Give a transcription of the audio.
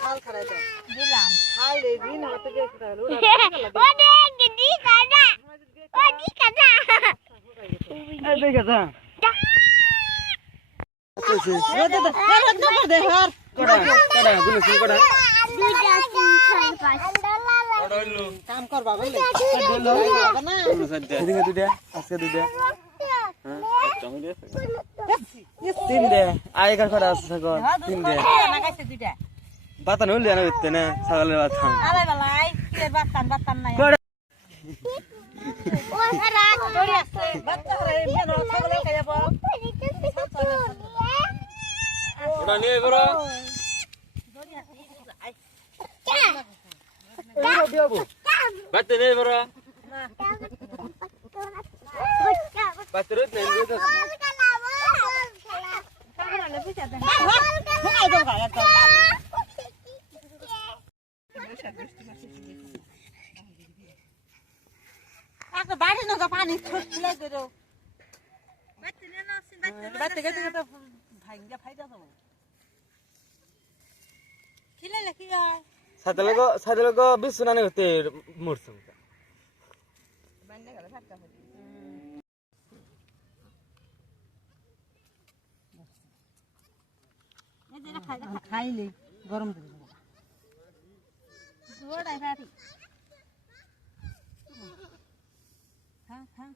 হাল খারাই দাও দিলাম হাই রে দিন হতে গেছে তাহলে ও দেখ দি কাদা ও দি কাদা এই দেখে যা কইছি রোদ দে রোদ না করে দে হার কড়া কড়া গুলো কড়া দুইটা তিন ছয় পাঁচ কড়া হইলো কাম করবা বলে না এদিকে দুইটা আজকে দুইটা তিন দে আইকার কড়া আছে গো তিন দে না কাছে দুইটা বাতান হইল না হইতে না সকালের বাতান আলাই বালাই কি বাতান নাই ও সারা দড়ি আছে বাচ্চা রে মেনো ছাগলে কে যাব ওটা নিয়ে বড় বাতে নেই বড় বাতে রইত নেই রইত বাড়ি নগা পানি ছুটলে দেরো বাড়তে গেতে গেতে ভাঙ্গা ফাইদা যাবো খিলাইলে কি হয় সাথে লোক বিশ্বনানি হতে মরছে খাইলে গরম খা খা